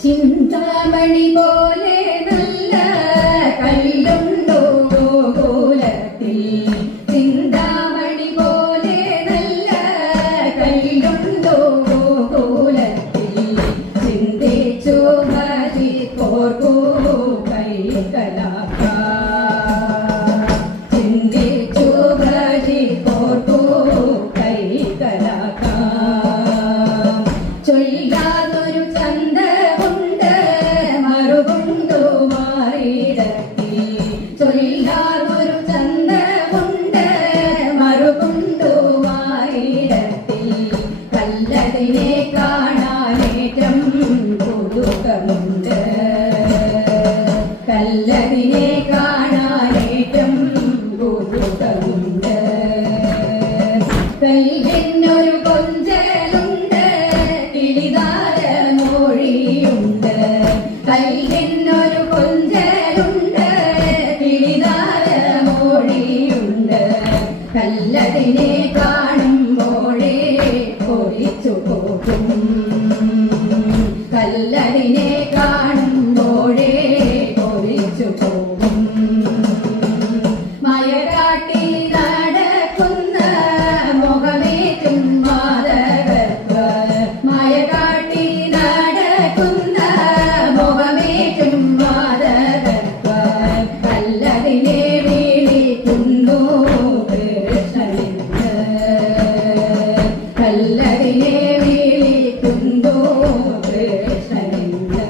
ചിന്താമണി പോലെ നല്ല കല്ലുണ്ടോ ഗോകുലത്തിൽ ചിന്താമണി പോലെ നല്ല കല്ലുണ്ടോ ഗോകുലത്തിൽ ചിന്തിച്ചു മതി കോർക്കൂ കൈകലാക്ക ചിന്തിച്ചു മതി കോർക്കൂ കൈകലാക്ക ചൊല്ലാതൊരു ചന്തമുണ്ട് മറുകുണ്ടു മാറിയിടത്തിൽ ചൊല്ലാതൊരു ചന്തമുണ്ട് മറുകുണ്ടു മാറിയിടത്തിൽ കല്ലതിനെ കാണാനേറ്റം പുതുക്കമുണ്ട് കല്ലതിനെ കാണാനേറ്റം പുതുക്കമുണ്ട് കല്ലിനൊരു കൊഞ്ചലുണ്ട് കിളിതാരമൊഴിയുണ്ട് കല്ലിനൊരു കൊഞ്ചലുണ്ട് കിളിതാരമൊഴിയുണ്ട് കല്ലതിനെ കാണുമ്പോഴേ കൊതിച്ചു പോകും കല്ലതിനെ കാണുമ്പോഴേ കൊതിച്ചു പോകും മയകാട്ടി നടക്കുന്ന മുഖമേറ്റും മാതകത്വ മയകാട്ടി നടക്കുന്ന മുഖമേറ്റും മാതകത്വ കല്ലതിനെ വിളിക്കുന്നു കൃഷ്ണനിന്ന് കല്ലതിനെ വിളിക്കുന്നു കൃഷ്ണനിന്ന്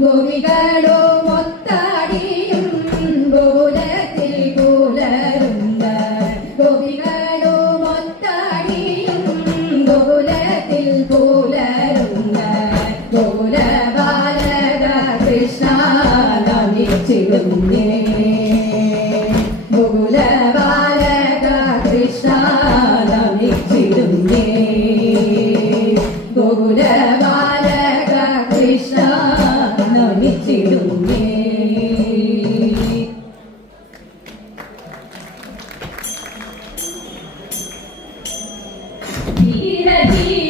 ഗോപികളോ മൊത്താടിയും ഗോകുലത്തിൽ കൂലരുണ്ട് ഗോപികളോ മൊത്താടിയും ഗോകുലത്തിൽ കൂലരുണ്ട് ഗോകുല ബാലക കൃഷ്ണ നമിച്ചിടുന്നേ ഗോകുല ബാലക കൃഷ്ണ നമിച്ചിടുന്നേ ഗോകുല ബാലക കൃഷ്ണ നമിച്ചിടുന്നേ ധീര ധീര